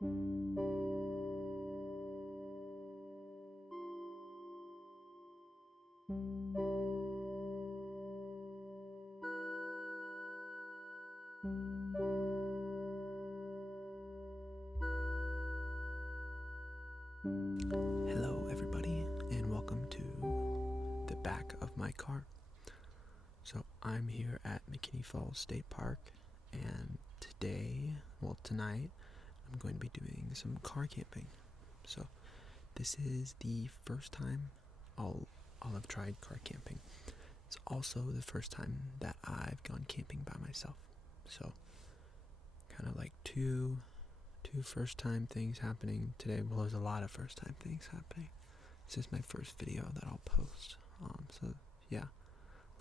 Hello everybody, and welcome to the back of my car. So I'm here at McKinney Falls State Park, and tonight, I'm going to be doing some car camping. So this is the first time I'll have tried car camping. It's also the first time that I've gone camping by myself. So kind of like two first time things happening today. Well, there's a lot of first time things happening. This is my first video that I'll post. So yeah,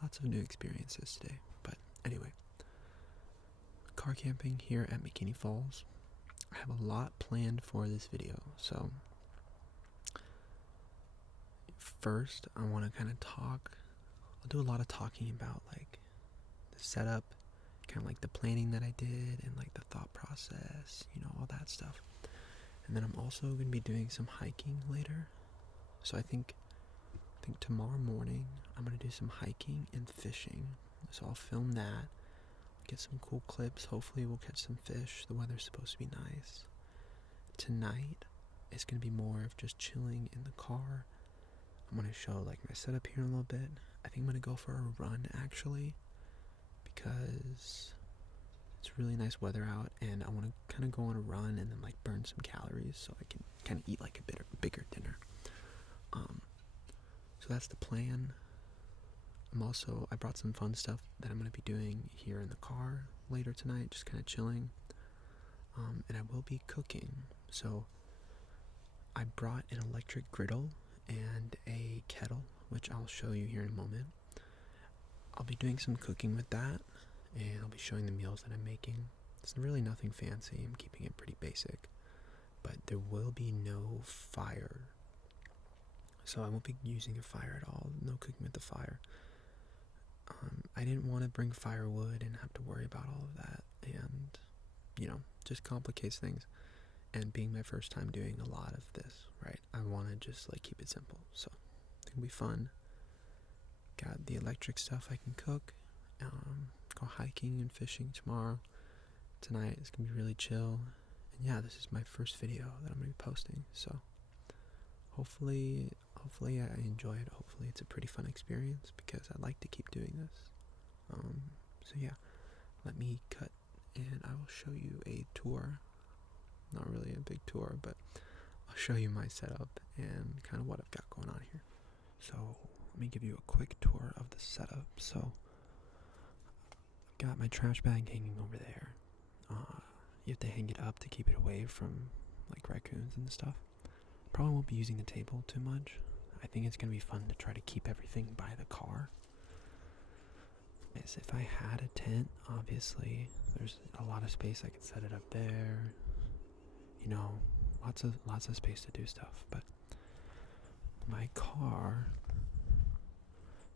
lots of new experiences today. But anyway, car camping here at McKinney Falls. I have a lot planned for this video. So first, I want to kind of talk. I'll do a lot of talking about like the setup, kind of like the planning that I did, and like the thought process, all that stuff. And then I'm also going to be doing some hiking later. So I think tomorrow morning I'm going to do some hiking and fishing. So I'll film that, get some cool clips. Hopefully we'll catch some fish. The weather's supposed to be nice. Tonight it's going to be more of just chilling in the car. I'm going to show like my setup here in a little bit. I think I'm going to go for a run actually, because it's really nice weather out, and I want to kind of go on a run and then like burn some calories so I can kind of eat like a bigger dinner. So that's the plan. I brought some fun stuff that I'm going to be doing here in the car later tonight, just kind of chilling. And I will be cooking. So I brought an electric griddle and a kettle, which I'll show you here in a moment. I'll be doing some cooking with that, and I'll be showing the meals that I'm making. It's really nothing fancy. I'm keeping it pretty basic. But there will be no fire. So I won't be using a fire at all. No cooking with the fire. I didn't want to bring firewood and have to worry about all of that. And, just complicates things. And being my first time doing a lot of this, right? I want to just like keep it simple. So I think it'll be fun. Got the electric stuff I can cook. Go hiking and fishing tomorrow. Tonight it's gonna be really chill. And yeah, this is my first video that I'm gonna be posting. So hopefully I enjoy it. Hopefully it's a pretty fun experience, because I like to keep doing this. So yeah, let me cut and I will show you a tour. Not really a big tour, but I'll show you my setup and kind of what I've got going on here. So let me give you a quick tour of the setup. So I've got my trash bag hanging over there. You have to hang it up to keep it away from like raccoons and stuff. Probably won't be using the table too much. I think it's going to be fun to try to keep everything by the car. As if I had a tent, obviously there's a lot of space. I could set it up there. Lots of space to do stuff. But my car,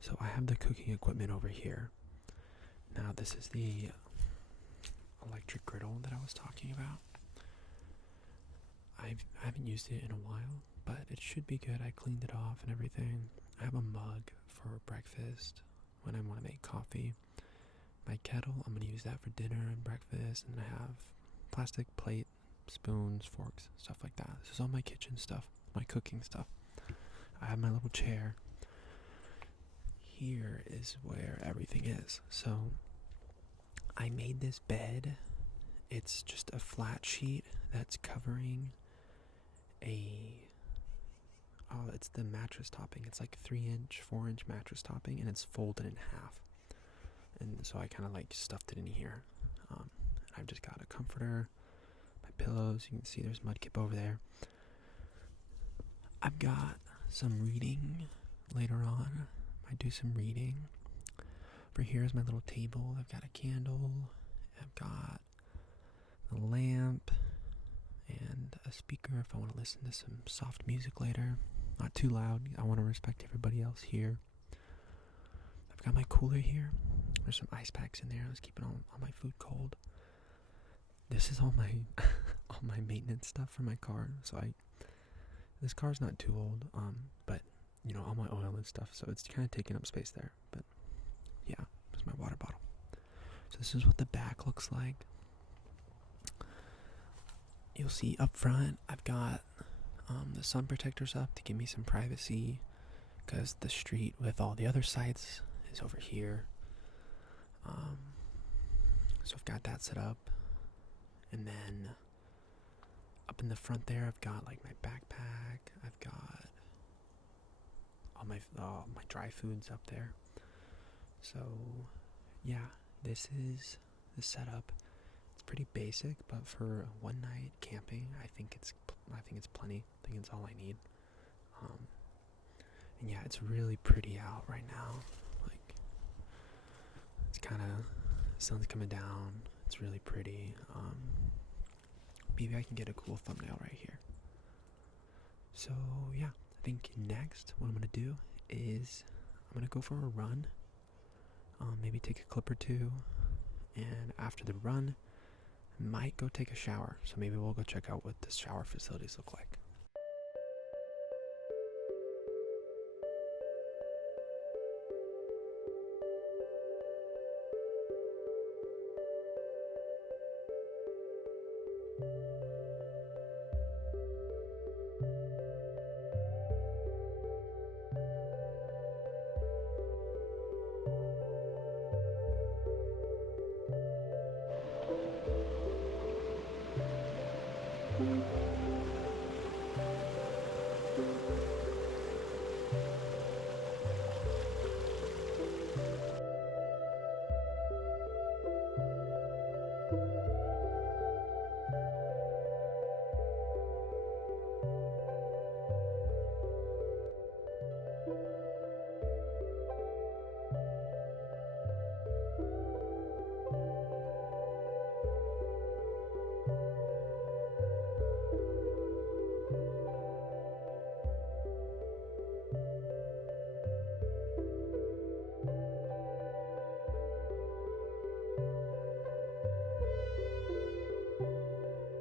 so I have the cooking equipment over here. Now this is the electric griddle that I was talking about. I haven't used it in a while, but it should be good. I cleaned it off and everything. I have a mug for breakfast when I want to make coffee. My kettle, I'm going to use that for dinner and breakfast. And I have plastic plate, spoons, forks, stuff like that. This is all my kitchen stuff, my cooking stuff. I have my little chair. Here is where everything is. So I made this bed. It's just a flat sheet that's covering it's the mattress topping. It's like 3-inch, 4-inch mattress topping, and it's folded in half. And so I kind of like stuffed it in here. I've just got a comforter, my pillows. You can see there's Mudkip over there. I've got some reading later on. I do some reading. For here is my little table. I've got a candle. I've got a lamp and a speaker if I want to listen to some soft music later. Not too loud. I want to respect everybody else here. I've got my cooler here. There's some ice packs in there. Let's keep all my food cold. This is all my my maintenance stuff for my car. So this car's not too old, but you know, all my oil and stuff, so it's kind of taking up space there. But yeah, there's my water bottle. So this is what the back looks like. You'll see up front, I've got the sun protectors up to give me some privacy, because the street with all the other sites is over here. So I've got that set up, and then up in the front there, I've got like my backpack. I've got all my dry foods up there. So yeah, this is the setup. It's pretty basic, but for one night camping, I think it's plenty. I think it's all I need. And yeah, it's really pretty out right now. Like, it's kind of, sun's coming down. It's really pretty. Maybe I can get a cool thumbnail right here. So yeah, I think next what I'm gonna do is I'm gonna go for a run. Maybe take a clip or two, and after the run, I might go take a shower. So maybe we'll go check out what the shower facilities look like.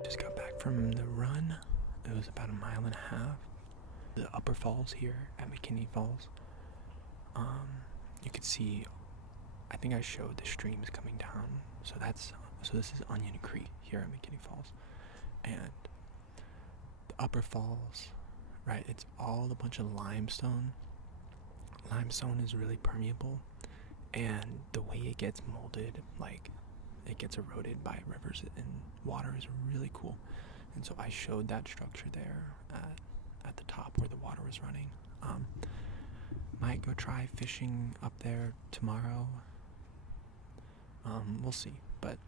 Just got back from the run. It was about 1.5 miles. The upper falls here at McKinney Falls. You could see, I think I showed the streams coming down. So this is Onion Creek here at McKinney Falls. And the upper falls, right, it's all a bunch of limestone. Limestone is really permeable, and the way it gets molded, like, it gets eroded by rivers and water, is really cool. And so I showed that structure there at the top where the water was running. Might go try fishing up there tomorrow. We'll see. But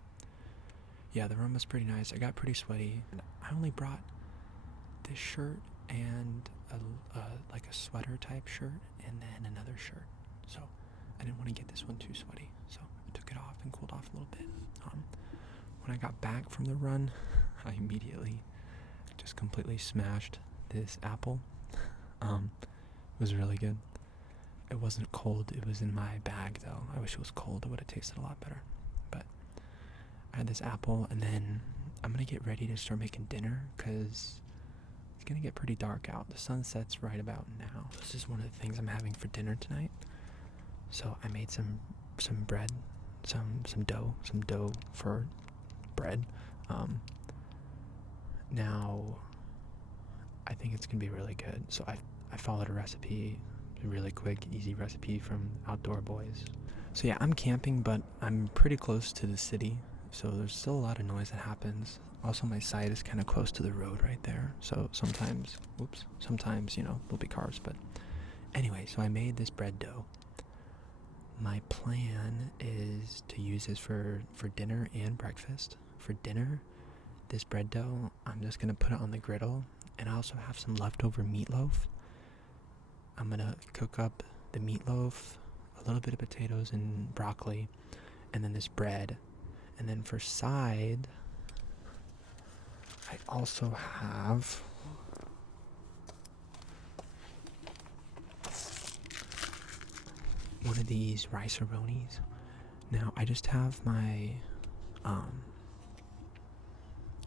yeah, the room was pretty nice. I got pretty sweaty. And I only brought this shirt and like a sweater type shirt, and then another shirt. So I didn't want to get this one too sweaty. So I took it off and cooled off a little bit. When I got back from the run, I immediately just completely smashed this apple. It was really good. It wasn't cold. It was in my bag though. I wish it was cold. It would have tasted a lot better. But I had this apple, and then I'm gonna get ready to start making dinner because it's gonna get pretty dark out. The sun sets right about now. This is one of the things I'm having for dinner tonight. So I made some bread, some dough for bread. Now I think it's gonna be really good. So I followed a recipe, a really quick, easy recipe from Outdoor Boys. So yeah, I'm camping, but I'm pretty close to the city, so there's still a lot of noise that happens. Also, my site is kind of close to the road right there, so sometimes, you know, there'll be cars. But anyway, so I made this bread dough. My plan is to use this for dinner and breakfast. For dinner, this bread dough, I'm just going to put it on the griddle, and I also have some leftover meatloaf. I'm going to cook up the meatloaf, a little bit of potatoes and broccoli, and then this bread. And then for side, I also have one of these rice-a-ronis. Now I just have my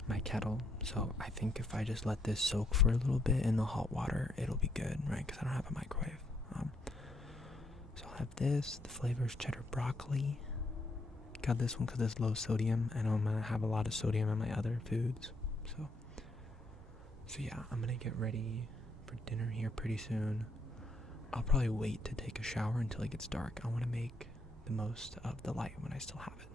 my kettle. So I think if I just let this soak for a little bit in the hot water, it'll be good, right? Because I don't have a microwave. So I'll have this. The flavor is cheddar broccoli. Got this one because it's low sodium. I know I'm going to have a lot of sodium in my other foods. So yeah, I'm going to get ready for dinner here pretty soon. I'll probably wait to take a shower until it gets dark. I want to make the most of the light when I still have it.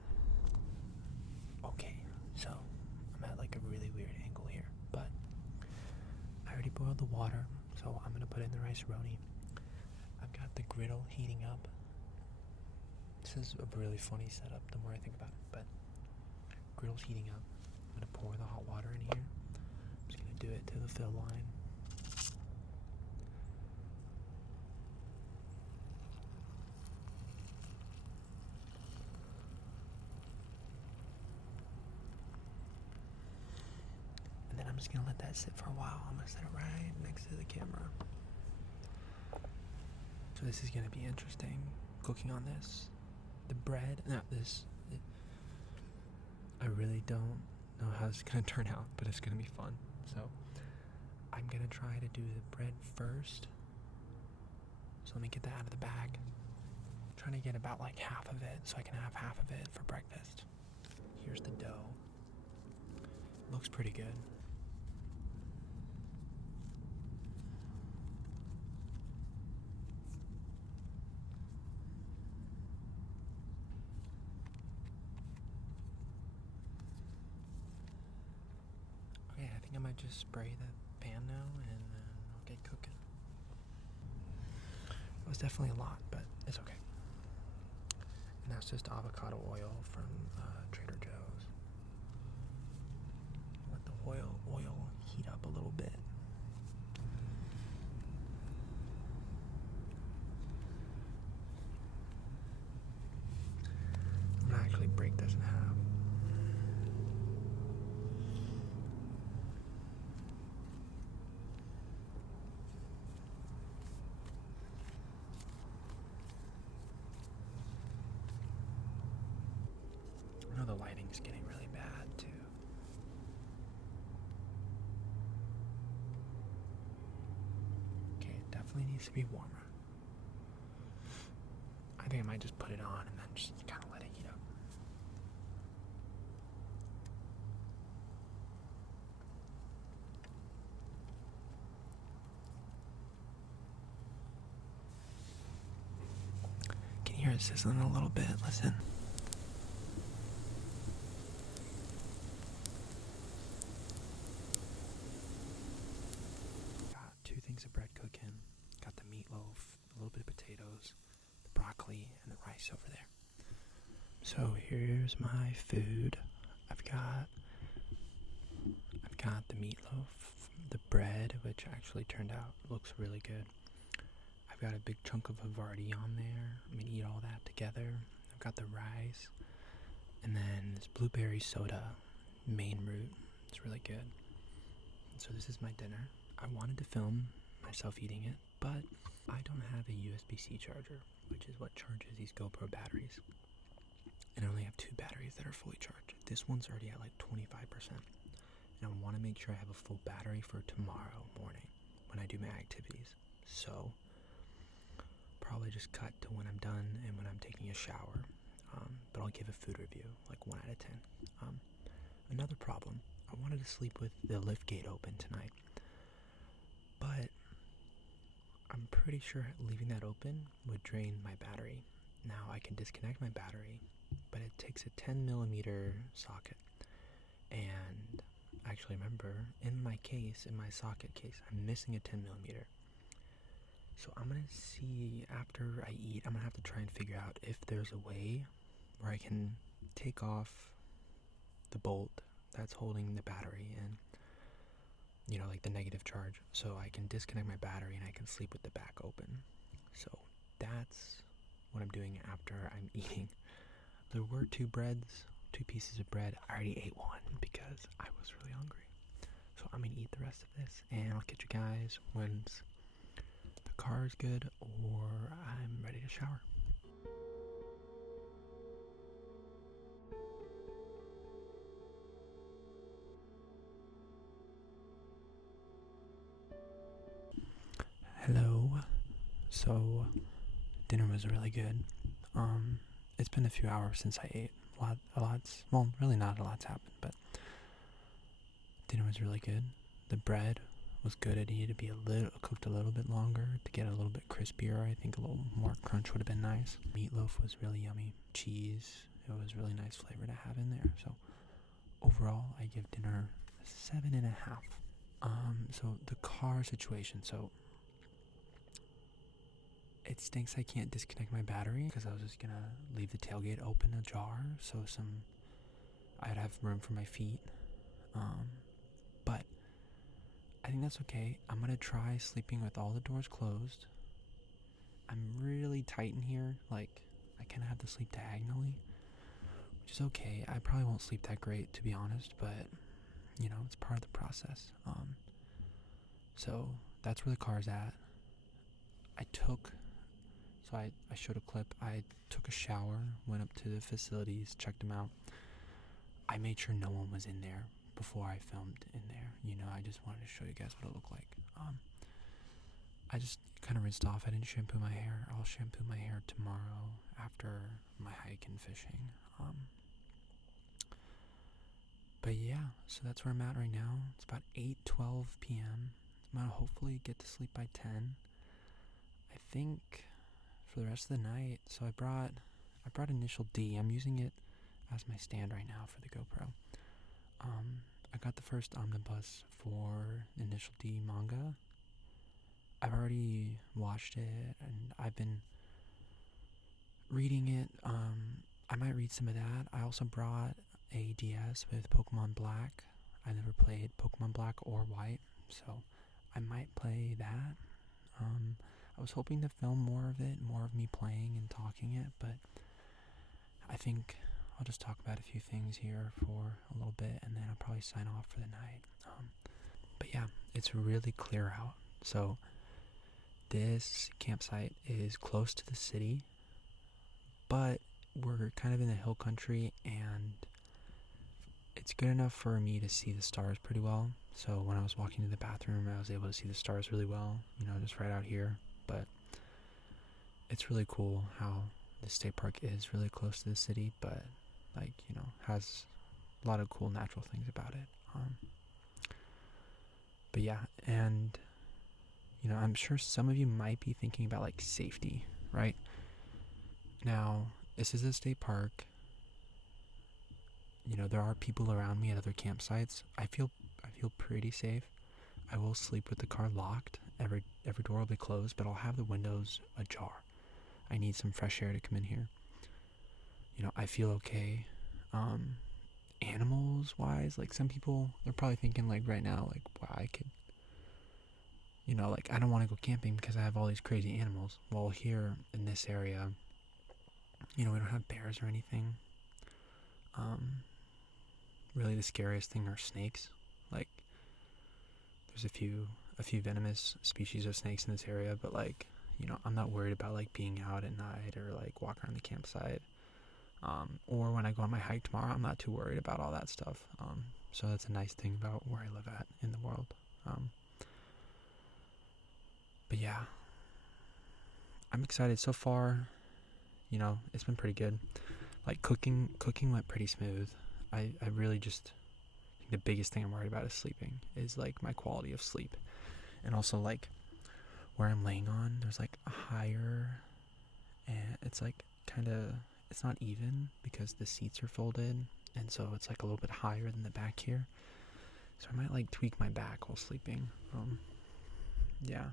Okay, so I'm at like a really weird angle here, but I already boiled the water, so I'm going to put in the rice-a-roni. I've got the griddle heating up. This is a really funny setup the more I think about it, but griddle's heating up. I'm going to pour the hot water in here. I'm just going to do it to the fill line. And then I'm just going to let that sit for a while. I'm going to set it right next to the camera. So this is going to be interesting, cooking on this. The bread, I really don't know how this is going to turn out, but it's going to be fun. So I'm going to try to do the bread first. So let me get that out of the bag. I'm trying to get about like half of it so I can have half of it for breakfast. Here's the dough. Looks pretty good. Okay, I think I might just spray the pan now and then I'll get cooking. It was definitely a lot, but it's okay. And that's just avocado oil from Trader Joe's. Let the oil heat up a little bit. I'm gonna actually break this in half. I know the lighting's getting really bad too. Okay, it definitely needs to be warmer. I think I might just put it on and then just kind of let it heat up. Can you hear it sizzling a little bit? Listen. Got 2 things of bread cooking. Got the meatloaf, a little bit of potatoes, the broccoli, and the rice over there. So here's my food. I've got the meatloaf, the bread, which actually turned out looks really good. I've got a big chunk of Havarti on there. I'm gonna eat all that together. I've got the rice, and then this blueberry soda, main root. It's really good. So this is my dinner. I wanted to film myself eating it, but I don't have a USB-C charger, which is what charges these GoPro batteries. And I only have 2 batteries that are fully charged. This one's already at like 25%. And I want to make sure I have a full battery for tomorrow morning when I do my activities. So probably just cut to when I'm done and when I'm taking a shower. But I'll give a food review, like 1 out of 10. Another problem, I wanted to sleep with the lift gate open tonight. But I'm pretty sure leaving that open would drain my battery. Now I can disconnect my battery, but it takes a 10mm socket. And actually remember, in my socket case, I'm missing a 10mm. So I'm going to see after I eat, I'm going to have to try and figure out if there's a way where I can take off the bolt that's holding the battery and, like the negative charge, so I can disconnect my battery and I can sleep with the back open. So that's what I'm doing after I'm eating. There were 2 pieces of bread. I already ate one because I was really hungry. So I'm going to eat the rest of this, and I'll catch you guys once the car is good or I'm ready to shower. So dinner was really good. It's been a few hours since I ate. Well, really not a lot's happened, but dinner was really good. The bread was good. It needed to be cooked a little bit longer to get a little bit crispier. I think a little more crunch would have been nice. Meatloaf was really yummy. Cheese, it was really nice flavor to have in there. So overall, I give dinner a 7.5. So the car situation. So it stinks I can't disconnect my battery because I was just gonna leave the tailgate open ajar so I'd have room for my feet. But I think that's okay. I'm gonna try sleeping with all the doors closed. I'm really tight in here. Like, I kind of have to sleep diagonally, which is okay. I probably won't sleep that great, to be honest, but it's part of the process. So that's where the car's at. I showed a clip. I took a shower, went up to the facilities, checked them out. I made sure no one was in there before I filmed in there. I just wanted to show you guys what it looked like. I just kind of rinsed off. I didn't shampoo my hair. I'll shampoo my hair tomorrow after my hike and fishing. But yeah, so that's where I'm at right now. It's about 8:12 p.m. I'm gonna hopefully get to sleep by 10. I think for the rest of the night. So I brought Initial D. I'm using it as my stand right now for the GoPro. I got the first omnibus for Initial D manga. I've already watched it and I've been reading it. I might read some of that. I also brought a DS with Pokemon Black. I never played Pokemon Black or White, so I might play that. I was hoping to film more of it, more of me playing and talking it, but I think I'll just talk about a few things here for a little bit, and then I'll probably sign off for the night. But yeah, it's really clear out. So this campsite is close to the city, but we're kind of in the hill country, and it's good enough for me to see the stars pretty well. So when I was walking to the bathroom, I was able to see the stars really well, just right out here. But it's really cool how the state park is really close to the city, but has a lot of cool natural things about it. But yeah, and I'm sure some of you might be thinking about safety, right? Now, this is a state park. There are people around me at other campsites. I feel pretty safe. I will sleep with the car locked. Every door will be closed, but I'll have the windows ajar. I need some fresh air to come in here. I feel okay. Animals wise, some people, they're probably thinking right now, wow, I could, I don't want to go camping because I have all these crazy animals. Well, here in this area, we don't have bears or anything. Really the scariest thing are snakes. There's a few venomous species of snakes in this area, but I'm not worried about being out at night or walking around the campsite. Or when I go on my hike tomorrow, I'm not too worried about all that stuff. So that's a nice thing about where I live at in the world. But yeah, I'm excited so far. It's been pretty good. Cooking went pretty smooth. I really just think the biggest thing I'm worried about is sleeping, is my quality of sleep. And also where I'm laying on, there's a higher, and it's it's not even because the seats are folded, and so it's a little bit higher than the back here. So I might tweak my back while sleeping. Yeah.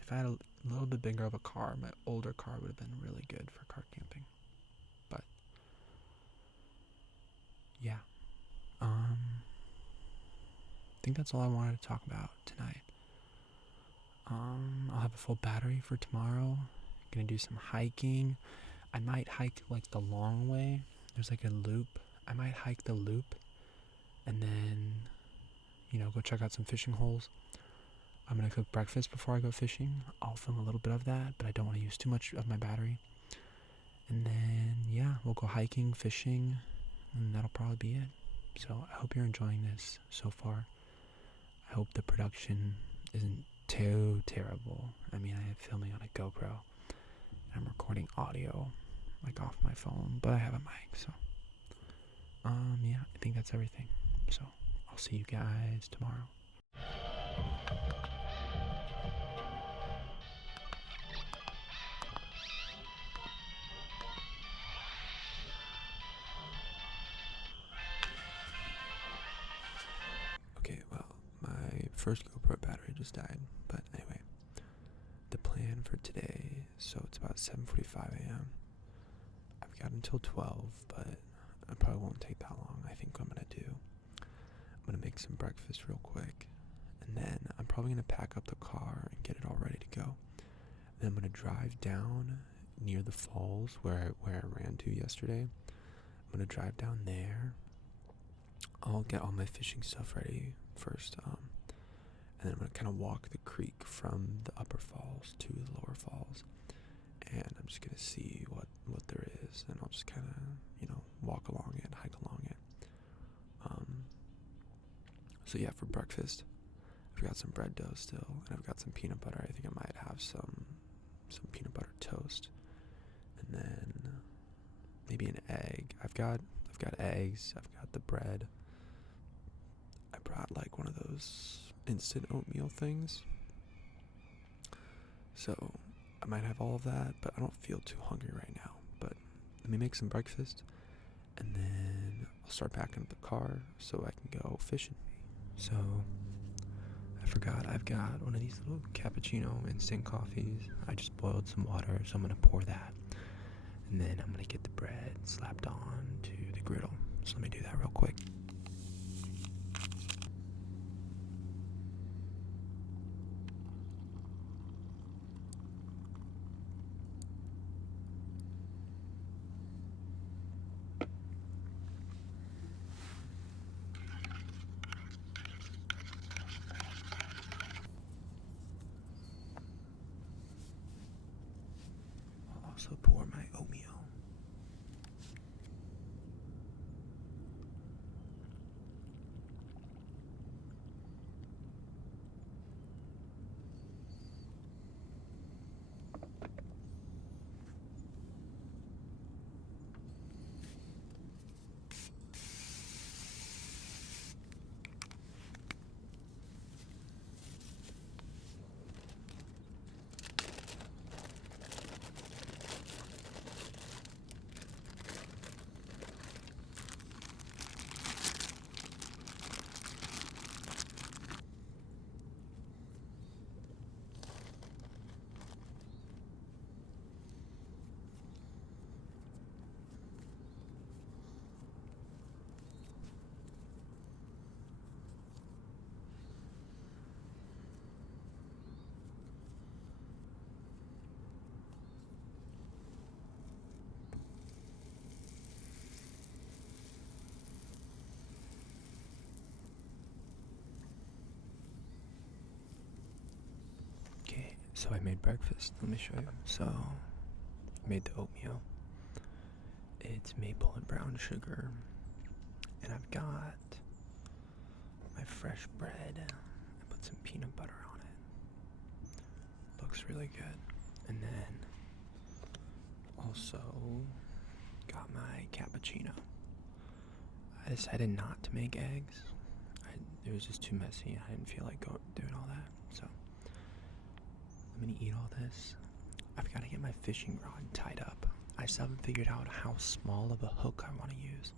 If I had a little bit bigger of a car, my older car would have been really good for car camping. But yeah. I think that's all I wanted to talk about tonight. I'll have a full battery for tomorrow. Gonna do some hiking. I might hike the long way. There's a loop. I might hike the loop and then go check out some fishing holes. I'm gonna cook breakfast before I go fishing. I'll film a little bit of that, but I don't want to use too much of my battery. And then yeah, we'll go hiking, fishing, and that'll probably be it. So I hope you're enjoying this so far. I hope the production isn't too terrible. I mean, I am filming on a GoPro, and I'm recording audio, like, off my phone, but I have a mic, so, yeah, I think that's everything. So, I'll see you guys tomorrow. Okay, well, my first GoPro battery just died, but anyway, the plan for today, so it's about 7:45 a.m. I've got until 12, but it probably won't take that long. I think what I'm going to do, I'm going to make some breakfast real quick, and then I'm probably going to pack up the car and get it all ready to go. Then I'm going to drive down near the falls where I ran to yesterday. I'm going to drive down there. I'll get all my fishing stuff ready first, and then I'm going to kind of walk the creek from the upper falls to the lower falls, and I'm just going to see what there is, and I'll just kind of, walk along it, hike along it. So yeah, for breakfast, I've got some bread dough still, and I've got some peanut butter. I think I might have some peanut butter toast, and then maybe an egg. I've got eggs, I've got the bread. I brought like one of those instant oatmeal things. So I might have all of that, but I don't feel too hungry right now. But let me make some breakfast, and then I'll start packing up the car so I can go fishing. So I forgot, I've got one of these little cappuccino instant coffees. I just boiled some water, so I'm going to pour that. And then I'm going to get the bread slapped on to the griddle. So let me do that real quick. I'll also pour my oatmeal. So I made breakfast. Let me show you. So I made the oatmeal. It's maple and brown sugar. And I've got my fresh bread. I put some peanut butter on it. Looks really good. And then also got my cappuccino. I decided not to make eggs. It was just too messy. I didn't feel like doing all that. So I'm gonna eat all this. I've got to get my fishing rod tied up. I still haven't figured out how small of a hook I want to use.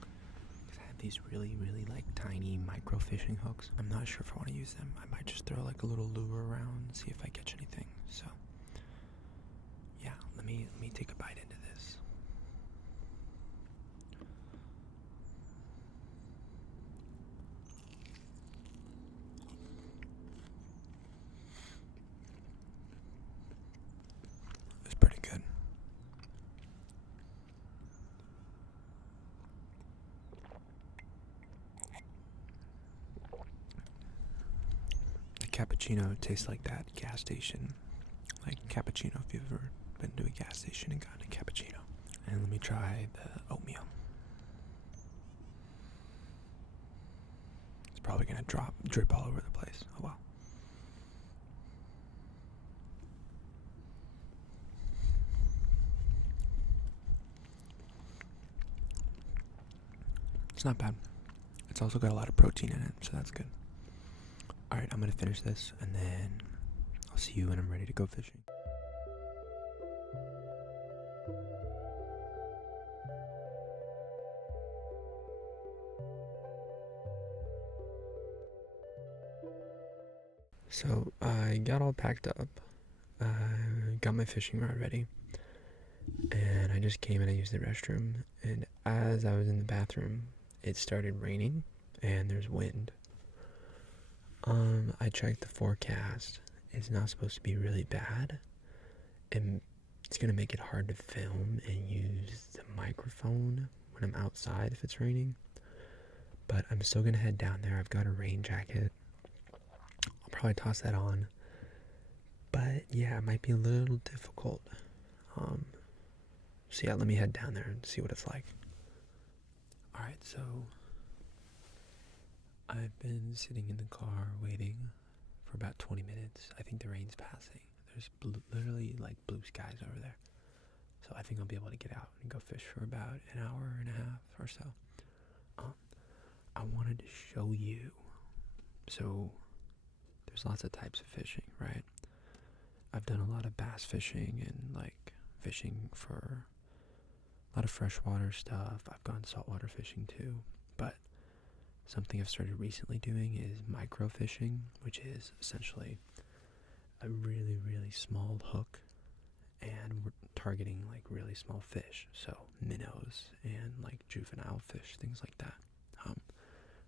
Because I have these really, really like tiny micro fishing hooks. I'm not sure if I want to use them. I might just throw like a little lure around and see if I catch anything. So yeah, let me take a bite into this. It's pretty good. The cappuccino tastes like that gas station. Like cappuccino, if you've ever been to a gas station and gotten a cappuccino. And let me try the oatmeal. It's probably gonna drip all over the place. Oh well. It's not bad. It's also got a lot of protein in it, so that's good. Alright, I'm gonna finish this, and then I'll see you when I'm ready to go fishing. So I got all packed up, got my fishing rod ready, and I just came and I used the restroom, and as I was in the bathroom, it started raining, and there's wind. I checked the forecast. It's not supposed to be really bad, and it's gonna make it hard to film and use the microphone when I'm outside if it's raining, but I'm still gonna head down there. I've got a rain jacket. I'll probably toss that on, but yeah, it might be a little difficult. So yeah, let me head down there and see what it's like. Alright, so I've been sitting in the car waiting for about 20 minutes. I think the rain's passing. There's literally like blue skies over there. So I think I'll be able to get out and go fish for about an hour and a half or so. I wanted to show you. So there's lots of types of fishing, right? I've done a lot of bass fishing and like fishing for a lot of freshwater stuff. I've gone saltwater fishing too, but something I've started recently doing is micro fishing, which is essentially a really, really small hook, and we're targeting like really small fish, so minnows and like juvenile fish, things like that.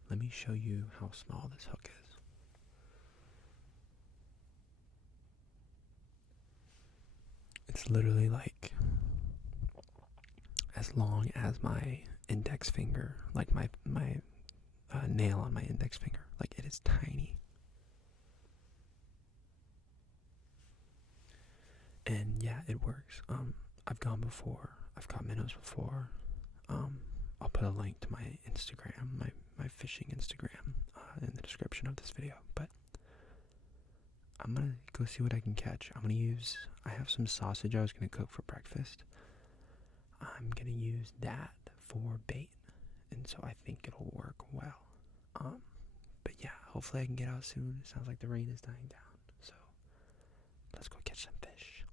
Let me show you how small this hook is. It's literally like as long as my index finger, like my nail on my index finger. Like, it is tiny. And yeah, it works. I've gone before. I've caught minnows before. I'll put a link to my Instagram, my fishing Instagram, in the description of this video. But I'm gonna go see what I can catch. I have some sausage I was gonna cook for breakfast. I'm gonna use that for bait, and so I think it'll work well. But yeah, hopefully I can get out soon. It sounds like the rain is dying down, so let's go catch some fish.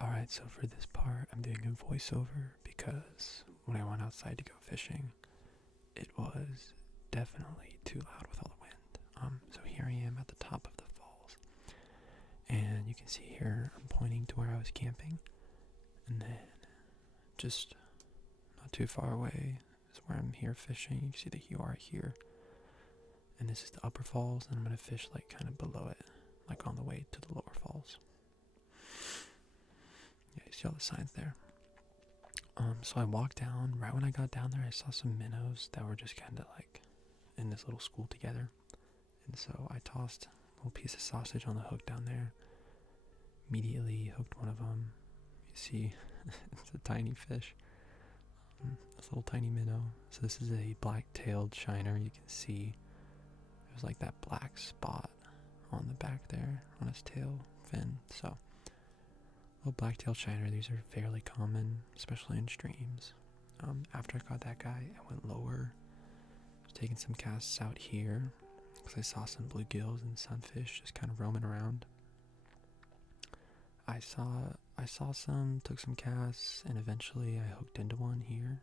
Alright, so for this part, I'm doing a voiceover because when I went outside to go fishing, it was definitely too loud with all the wind. So here I am at the top of the falls, and you can see here I'm pointing to where I was camping, and then just not too far away is where I'm here fishing. You can see the Huar here, and this is the upper falls, and I'm going to fish like kind of below it, like on the way to the lower falls. Yeah, you see all the signs there. So I walked down. Right when I got down there, I saw some minnows that were just kind of like in this little school together, and so I tossed a little piece of sausage on the hook down there. Immediately hooked one of them. You see, it's a tiny fish. This little tiny minnow. So this is a black-tailed shiner. You can see there's like that black spot on the back there on his tail fin. So little black-tailed shiner. These are fairly common, especially in streams. After I caught that guy, I went lower. I was taking some casts out here because I saw some bluegills and sunfish just kind of roaming around. I saw some, took some casts, and eventually I hooked into one here.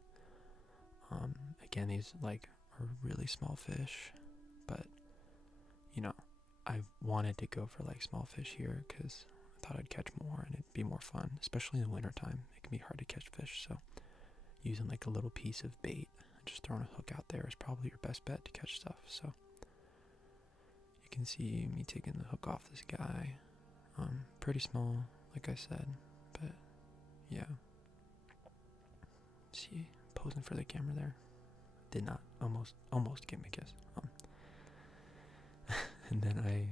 Again, these like are really small fish, but you know, I wanted to go for like small fish here because I thought I'd catch more and it'd be more fun, especially in the wintertime. It can be hard to catch fish, so using like a little piece of bait and just throwing a hook out there is probably your best bet to catch stuff. So you can see me taking the hook off this guy. Pretty small, like I said, but yeah. See, posing for the camera there. Did not almost give me a kiss. And then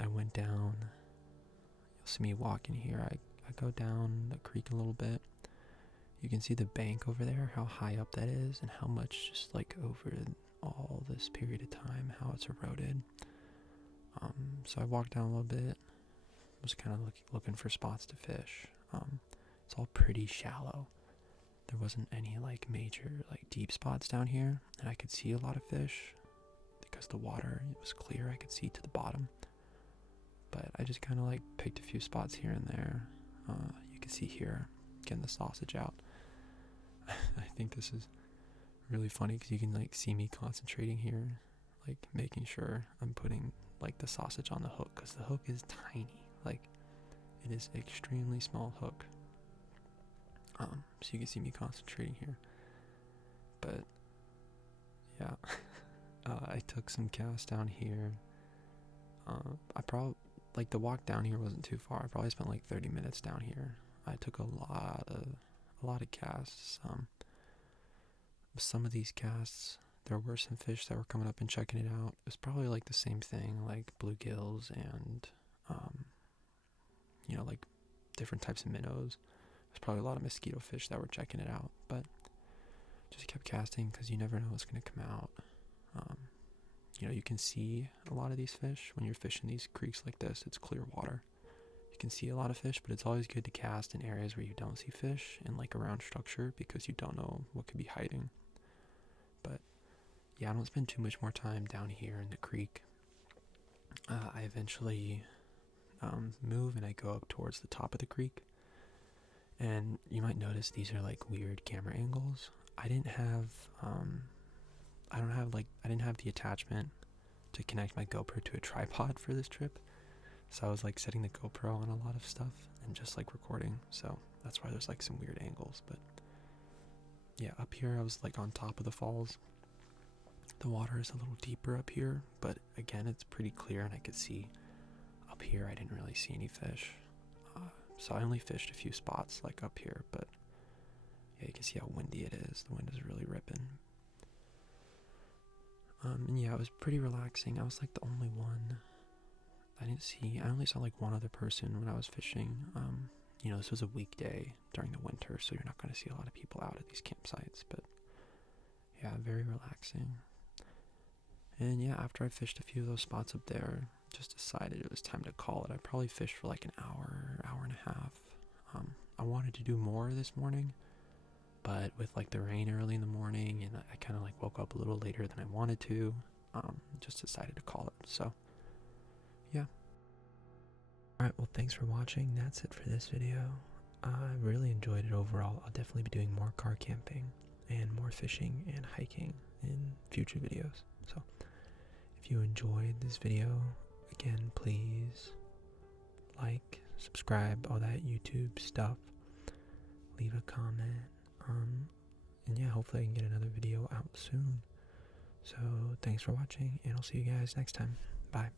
I went down. You'll see me walking here. I go down the creek a little bit. You can see the bank over there, how high up that is, and how much just like over all this period of time, how it's eroded. So I walked down a little bit. Was kind of looking for spots to fish. It's all pretty shallow. there wasn't any like major like deep spots down here, and I could see a lot of fish because the water was clear. I could see to the bottom, but I just kind of like picked a few spots here and there. You can see here, getting the sausage out. I think this is really funny because you can like see me concentrating here, like making sure I'm putting like the sausage on the hook, because the hook is tiny. Like, it is extremely small hook. So you can see me concentrating here. But yeah, I took some casts down here. I probably, like, the walk down here wasn't too far. I probably spent like 30 minutes down here. I took a lot of casts. Some of these casts, there were some fish that were coming up and checking it out. It was probably like the same thing, like bluegills and like different types of minnows. There's probably a lot of mosquito fish that were checking it out, but just kept casting because you never know what's going to come out. You can see a lot of these fish when you're fishing these creeks like this. It's clear water. You can see a lot of fish, but it's always good to cast in areas where you don't see fish and like around structure, because you don't know what could be hiding. But yeah, I don't spend too much more time down here in the creek. I eventually move and I go up towards the top of the creek. And you might notice these are like weird camera angles. I didn't have the attachment to connect my GoPro to a tripod for this trip. So I was like setting the GoPro on a lot of stuff and just like recording. So that's why there's like some weird angles. But yeah, up here I was like on top of the falls. The water is a little deeper up here, but again, it's pretty clear, and I could see up here I didn't really see any fish. So I only fished a few spots like up here, but yeah, you can see how windy it is. The wind is really ripping. And yeah, it was pretty relaxing. I was like the only one. I only saw like one other person when I was fishing. This was a weekday during the winter, so you're not going to see a lot of people out at these campsites, but yeah, very relaxing. And yeah, after I fished a few of those spots up there, just decided it was time to call it. I probably fished for like an hour and a half. I wanted to do more this morning, but with like the rain early in the morning, and I kind of like woke up a little later than I wanted to, just decided to call it. So yeah. Alright, well, thanks for watching. That's it for this video. I really enjoyed it overall. I'll definitely be doing more car camping and more fishing and hiking in future videos. So if you enjoyed this video, again, please like, subscribe, all that YouTube stuff. Leave a comment. And yeah, hopefully I can get another video out soon. So thanks for watching, and I'll see you guys next time. Bye.